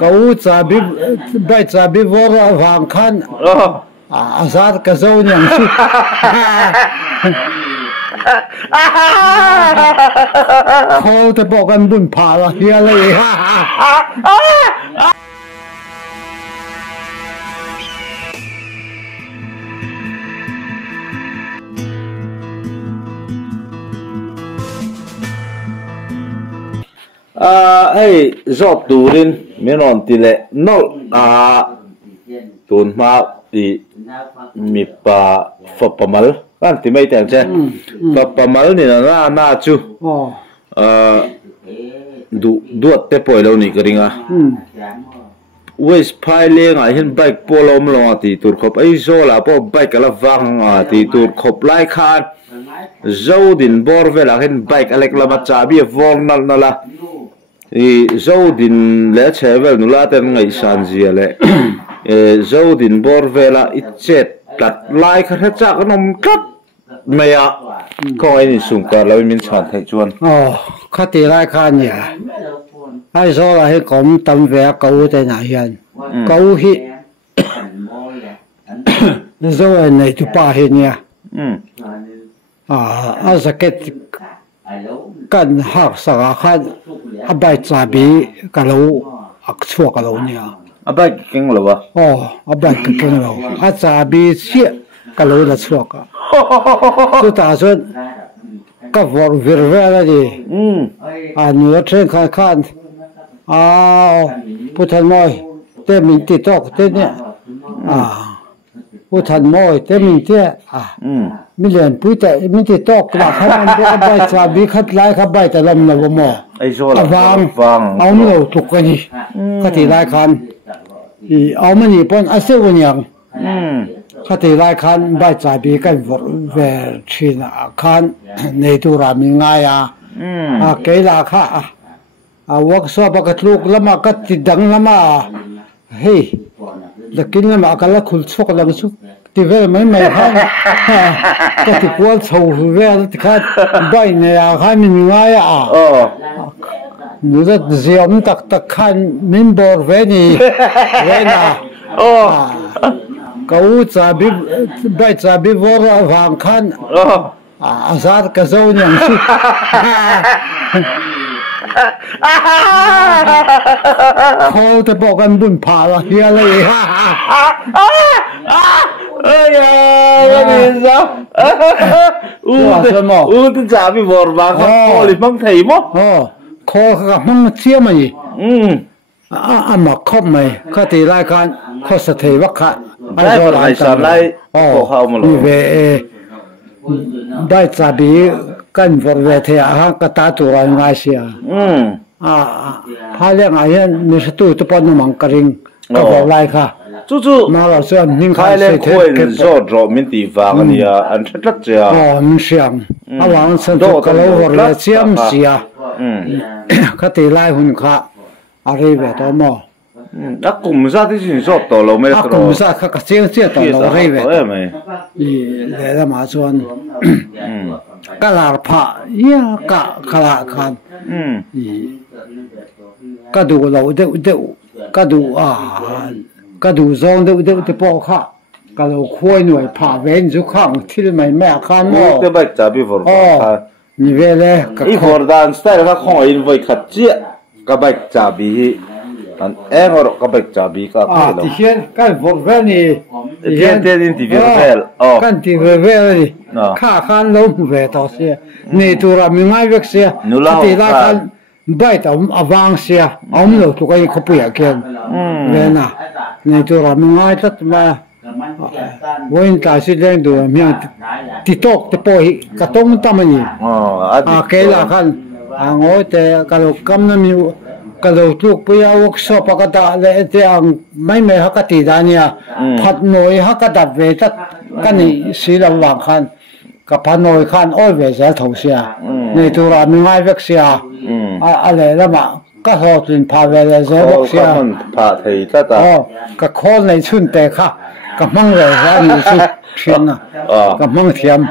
kau cabi bai cabi wora wang khan azar ka zo nyang su khol te bo kan bun pha la hia le hey zot turin menon tile nol tun ma ti mi pa fapamal kan ti mai tang che fapamal ni na chu duat te poi lo ni karinga west phai leng a hin bike polom lo ti tur khop ai zo la po bike ala wang ti tur khop lai khan zo din bor vela hin bike alek lama chabi vong nal nala zo din le chevel nula ten ngai san zia le zo din bor vela ichet tat lai kha cha kanom kat maya ko ai ni sung ka lo min chan thai chuan khati lai khan ya ai zo la he kom tam ve kau te na hian kau hi zo nei tu pa he nia a zaket kan hak sa khan abai chabi kalo akchua kalo nia abai keng lo wa abai keng lo a chabi si kalo la chua ka tu ta zon ka vor virvela di anu tren khan putan moi te min ti tok te ne putan moi te min te mi len pu te min ti tok la khan abai chabi khat lai kha bai ta lam na bo mo ai zo la wang au mi lo tuk ka ni khati lai khan I au mani pon ase wonyang khati lai khan bai chabi kan vor ve thina khan nei tu ra mi nga ya ke la kha workshop ka tluk lama ka ti dang lama hey lakin lama akala khul chok lam chu ti ve mai mai khan ka ti kwal chou ve ti kha bai ne ya kha mi nga ya nuda ziam tak khan min bor ve ni ve na kau chabi bai chabi wora wang khan azar ka zo nyang su khol te bo kan bun pha la hia le ni za tu chabi wor ba kha oli mang thei mo kho ka mang chia mai ama khop mai khati lai khan kho sa thei wa kha ai zo lai sa lai kho khau mo lo ve bai chabi kan vor ve the a ka ta tu ra ngai sia pha le ngai ni tu tu pon mang karing ka vor lai kha chu ma la sa ning khai le khoi zo dro min ti wang ania an thatlat cha min siam a wang san to ka lo vor le chiam sia khati lai hun kha ari ve to mo kum za ti sin zo to lo me tro kum za kha ka chiang che to lo re ve le la ma chuan ka la pha ya ka khala khan ka du lo de ka du ka du zong de te po kha ka lo khoi noi pha ven zu khang thil mai me khan mo te ba cha bi vor kha ni ve le ka I for dan style ka khong in voi khat chi ka ba cha bi an engor ka ba cha bi ka lo ti hian kan vor ve ni hian te din ti vel kan ti ve ni kha khan lo ve to se ni tu ra mi ngai vek se ti la kan bai ta awang se om lo tu kai khopu ya ken ve na ni tu ra mi ngai tat ma woin ta si leng du mi ti tok te po hi ka tong ta mani ke la khan ngoi te ka lo kam na mi ka lo tuk pu ya workshop ka da le te ang mai me ha ka ti da nia phat noi ha ka da ve ta ka ni si la wang khan ka phat noi khan oi ve za thau sia nei tu ra mi ngai vek sia a le la ma ka ho tin pha ve le za vek sia pha thei ta ta ka khol nei chun te kha ka mang le za ni su thin na ka mang thiam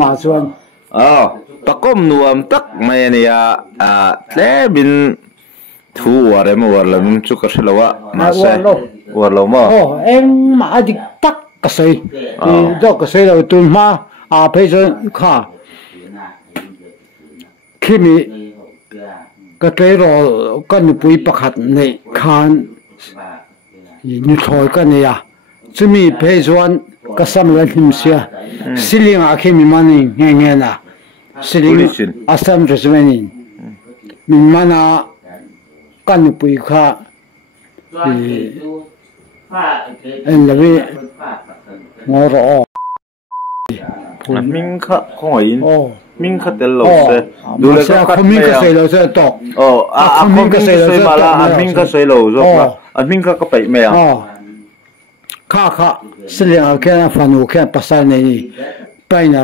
ma chuan takom nuam tak mai ania tle bin thu ware mo warla mum chu ka thelawa ma se warlo mo em ma adik tak ka sei do ka sei lo tu ma a pe zo kha kimi ka ke ro kan pui pakhat nei khan ni thoi ka ne ya chumi pe zon ka sam la him sia siling a kimi mani nge na siling asam resmeni min mana kan pui kha en lawi ngoro min kha khoin min kha tel lo se du le ka min ka se lo se to min ka se lo se mala min ka se lo zo min ka ka pai me a kha siling a ke na fanu ke pasal nei paina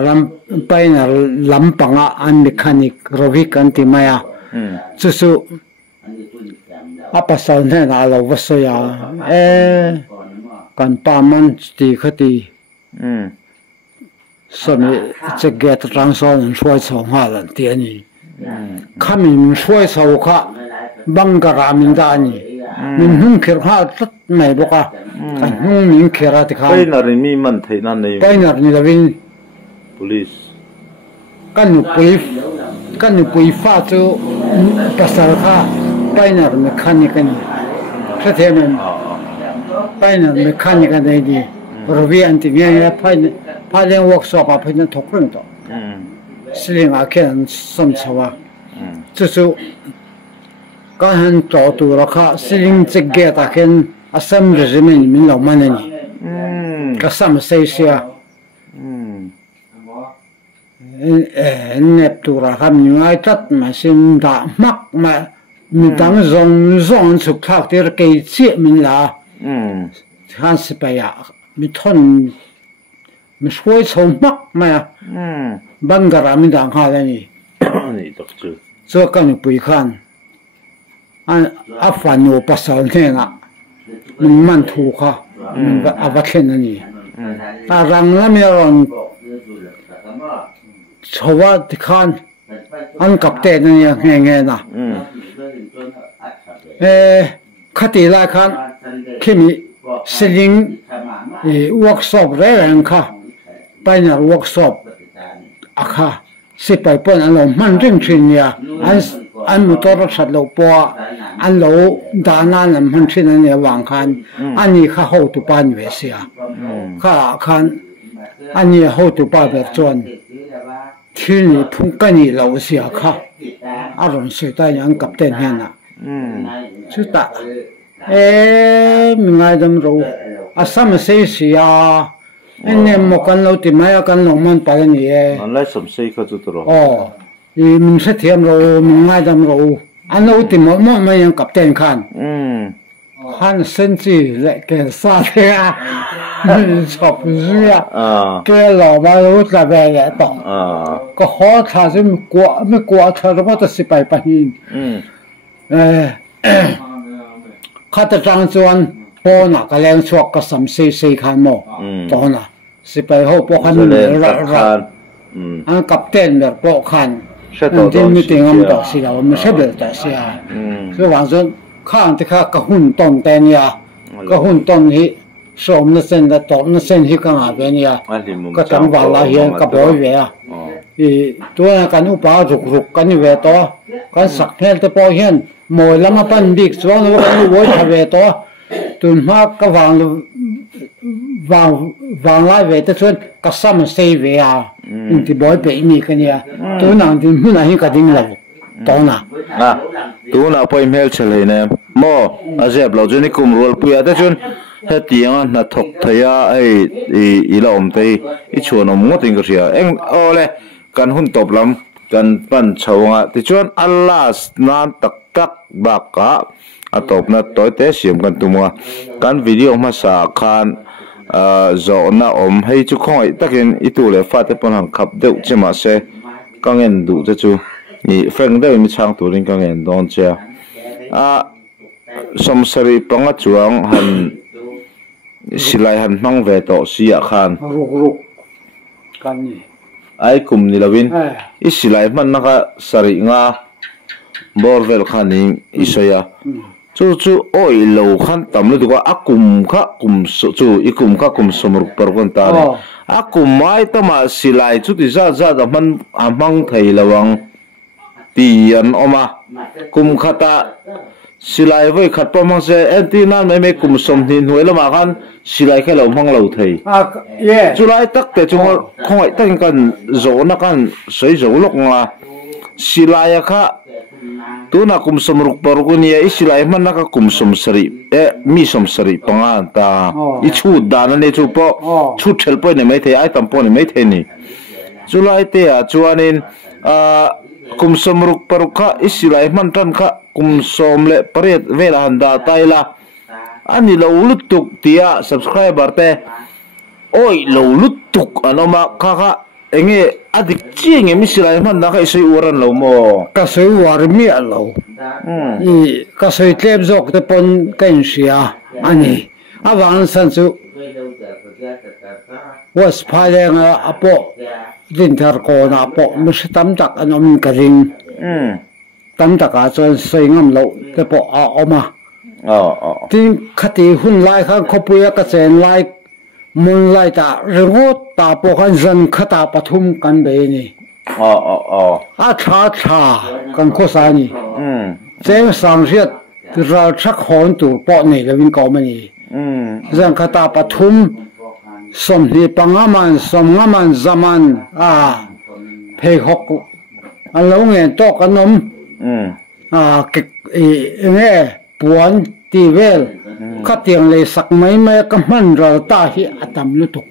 lam panga an mechanic rovi kan ti maya su apa sao ne na lo vaso ya kan pa man ti khati so me che get transfer and shoi chong ha lan ti ani khamin shoi chau kha bangara min da ni min hung khir ha tat mai boka kan hung min khira ti kha pai na ri mi man thei na nei pai na ni lavin police kan pui fa chu pasal kha painer mechanic ni khathemen painer mechanic ni di rovi anti nge painen workshop a painen thokring to siling a ken som chawa chu ka han to tu ra kha siling chege ta ken asam regime min lo manani ka sam sei sia nep tu ra kham ngai tat ma sim da mak ma mi dang zong chu khak ter ke chi min la han se pa ya mi thon mi shoi chom mak ma bangara mi dang ha ni ni tok chu so kan pui khan an afan no pasal ne na min man thu kha ava khen ni a rang la mi ron chawa dikhan an kapte ni nge na khati la khan kimi siling workshop re ran kha paina workshop akha sipai pon an lo man ring thin ya an motor sat lo po an lo dana lam man thin an ya wang khan ani kha ho tu pan we sia kha khan ani ho tu pa ber chon thini phung kani lo sia kha aron se ta yang kapten hena chu ta ngai dam ro asam se sia ene mo kan lo ti maya kan lo man pa ni an lai sam sei kha chu tro i min se thiam ro ngai dam ro an lo ti mo ma yang kapten khan khan sen chi le ke sa the a chop zia ke lo ba lo ta ve ya to ko ho tha se me kwa tha ro ma ta si pai pa hin khát trang chuan po na ka leng chuak ka sam sei khan mo to na sipai ho po khan ra an captain ber po khan din meeting am ta si la me sebel ta sia so wang zon khang te kha ka hun ton ten ya ka hun ton hi som na sen da to na sen hi ka nga ve ni ya ka tang wa la hian ka bo ve ya to na kan u pa ruk kan ve to kan sak thel te po hian moi lama pan dik chuan lo kan wo thave to tun ma ka wang lai ve te chuan ka sam sei ve a in ti boy pe ni ka nia to nang din mun a hi ka ding la to na tu na poi mel chale ne mo azeb lo juni kum rol pu ya te chun he tiang na thok thaya ai i la om te i chuan om mo ting ka ria eng ole kan hun top lam kan pan chawanga ti chuan allah nan tak baka atop na toy te siam kan tumwa kan video ma sa khan zo na om hei chu khoi takin itu le fa te pon han khap deu chema se kangen du che chu ni freng de mi chang tu ring kangen don che somsari panga chuang han silai han mang ve to sia khan ruk kan ni ai kum ni lawin i silai man na ka sari nga borvel khani isaya chu oi lo khan tamle duka akum kha kum chu ikum kha kum somruk pargon ta akum mai tama silai chu ti za da man amang thei lawang ti an oma kum khata silai voi khat pa mang se antina me kum som hin hoi lama khan silai khe lo mang lo thei chulai tak te chu khoi tak kan zo na kan sei zo lok nga silai kha tuna kum somruk pargunia isilai man naka kum som sari mi som sari panga ta I chu dana ne chu po chu thel po ne mai the ai tam po ne mai the ni chulai te a chuanin kum somruk parukha isilai man tan kha kum som le paret vela handa taila ani lo lutuk tia subscriber te oi lo lutuk anoma kha enge adik chieng mi silai man na kai sei uran lo mo ka sei war mi lo I ka sei tlep jok te pon kan sia ani awan san chu was phaieng apo din thar ko na apo mi tam tak anom ka ring tam tak a chon sei ngam lo te po a oma tin khati hun lai khan khopuya ka chen lai mun lai ta ringot ta po khan zan khata pathum kan be ni a tha kan ko sa ni cheng sang riat ra thak hon tu po ni le win ko mani zan khata pathum som ni pangaman som ngaman zaman phe hok alo nge to kanom ke nge puan ti vel khatiang le sak mai mai ka man ra ta hi atam lutuk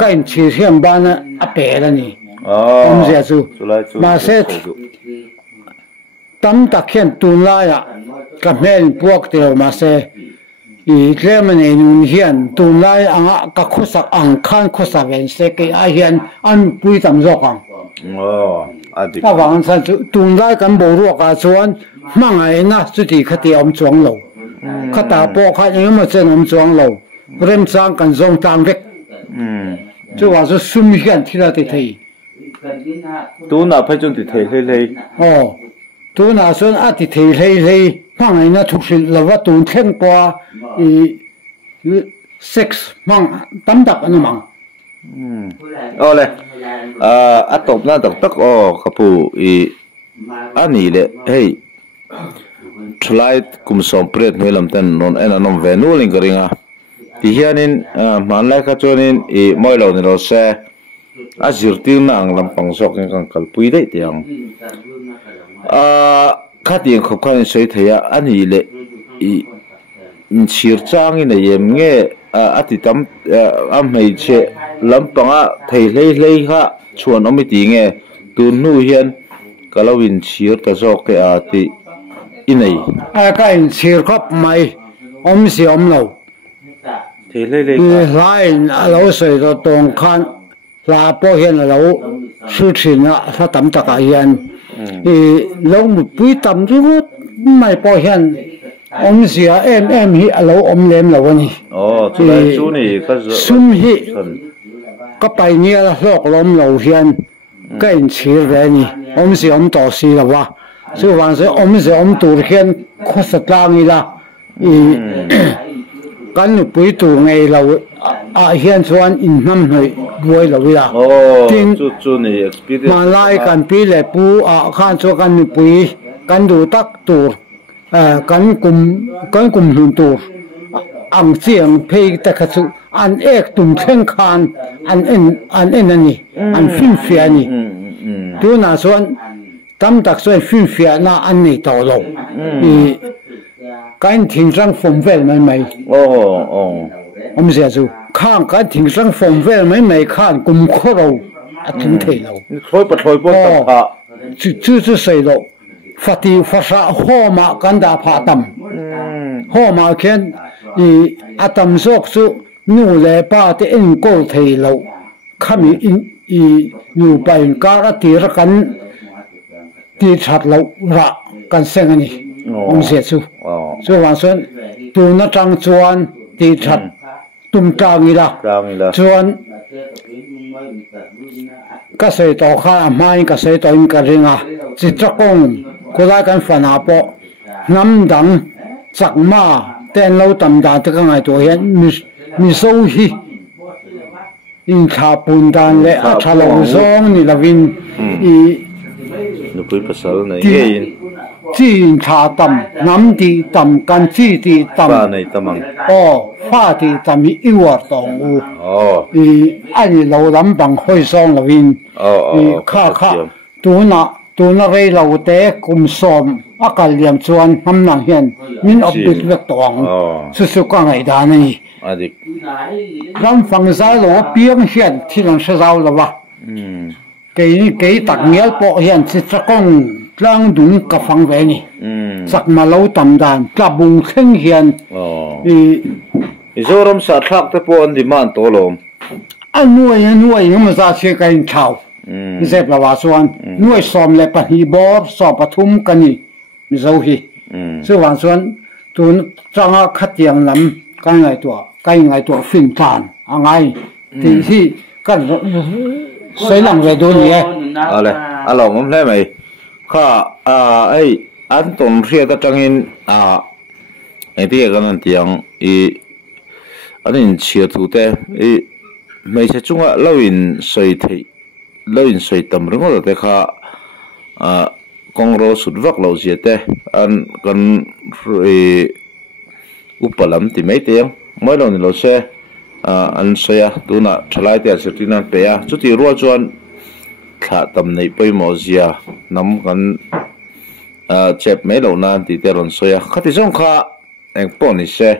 kain chi hiam bana ape la ni zia chu ma se tam ta khen tun la ya ka mel puak te ma se I tlem ne nun hian tun lai anga ka khosak ang khan khosa ven se ke a hian an pui tam zo kang adik ka wang san tun lai kan bo ro ka chuan mangai na chu ti khati om chuang lo khata po kha ni ma chen om chuang lo rem chang kan zong tang vek chu wa chu sum hian thila te thei tu na phai chun ti thei lei tu na son a ti thei lei mangai na thuk sil lawa tun thleng kwa I sex mang tam dak anu mang ole atop na tak kapu I ani le hey flight kum som pret melam tan non ena nom venu lingringa ti hianin manlai kha chonin I moilo ni ro se azirting na ang lampang sok ang kalpui dei tiang khatiang khop khan sei theya ani le I chir chang in yem nge ati tam amhei che lampanga thei lei kha chuan omiti nge tun nu hian kalawin chir ta zok ke ati inei ka in chir khop mai om si om lo thei lei lai alo sei do tong khan la po hian alo su thina sa tam taka hian I lo mu pui tam ju mai po hian om sia em hi alo om lem lo ni chulai chu ni ka sum hi ka pai ni la hlok lom lo hian ka in chir ve ni om si om to si la wa chu wan se om tur hian khosa tlang ni la I kan nu pui tu ngei lo a hian chuan in nam hnoi buai lo ya tin chu ni experience ma lai kan pi le pu a khan chu kan nu pui kan du tak tur kan kum hun tur ang chiang phei ta kha chu an ek tum thleng khan an en ani an fin fi ani tu na chuan tam tak chuan fin fi na an nei to lo I kan thing rang phong vel mai om sia chu khang kan thing rang phong vel mai khan kum khoro a thing thei lo khoi pa thoi po ta chu sei lo fati fasha homa kanda phatam homa khen I atam sok chu nu le pa te en ko thei lo khami I nu pain kara ti ra kan ti that lo ra kan seng ani om se chu wa son tu na tang chuan ti that tum tang ila chuan ka sei to kha mai ka sei to in ka ringa chitrakong ko la kan fana po nam dang chak ma ten lo tam da ta ka ngai to hian mi so hi in kha pun dan le a thalo zong ni lavin I nu pui pasal nei ngein chi in kha tam nam ti tam kan chi ti tam pa nei tamang fa ti tam I war tong u ani lo lam bang hoi zong lavin kha tu na rei lo te kum som akal liam chuan ham na hian min opit vek tong su ka ngai da nei adik ram phang za lo piang hian thilang sa zaw lawa ke tak ngel po hian chi chakong tlang dung ka phang ve ni sak ma lo tam dan ka bung kheng hian I zorom sa thak te po on demand to lom anuai ngam za che ka in thau zep lawa chuan nuai som le pa hi bor so pathum kani mi zo hi chu wan chuan tun changa khatiang lam kai ngai to fin tan angai ti hi kan sei lang ve do ni ale alo mom le mai kha ai an ton ria ta tangin ai ti kan an tiang anin chia thu te mai se chunga loin soi thei loin soi tam ringo te kha kongro sudwak lo je te an kan upalam ti mai te moi lo ni lo se an soya tuna thlai te setina pe ya chuti ro chuan kha tam nei poi mo zia nam kan chep mai lo na ti te ron soya khati jong kha eng po ni se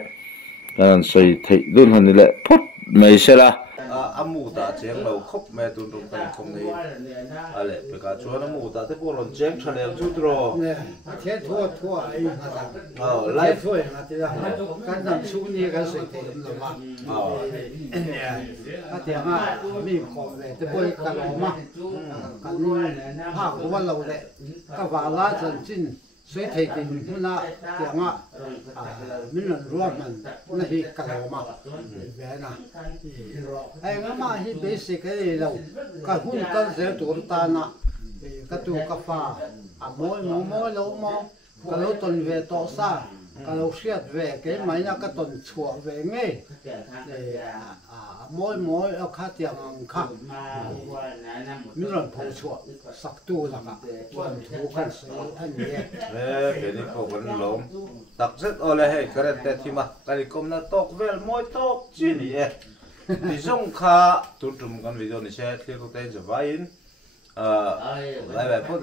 an soi thei dun han ni le phut mai se la amu ta cheng lo khop me tun rum kan khom nei ale pe ka chuan amu ta te po ron cheng thalem chu dro the thua ai lai thoi na ti la kan dam chu ni ka sei te lo ma a te ma mi kho le te poi ka lo ma kan ni ha ko wa lo le ka wa la chan chin sui thei tin huna tianga min lan ruam man na hi ka lo ma ve na ai ma hi basically lo ka hun ka zer tur ta na ka tu ka fa a moi lo mo ka lo ton ve to sa ka lo siat ve ke mai na ka ton chua ve nge moi a kha tiang kha min lan pho chua sak tu la ka thu kan se an ye ke ni ko ban lom tak zet ole he karet te thima kali kom na tok vel moi tok chi ni ni zong kha tu tum kan video ni she thli ko te jawain lai bai po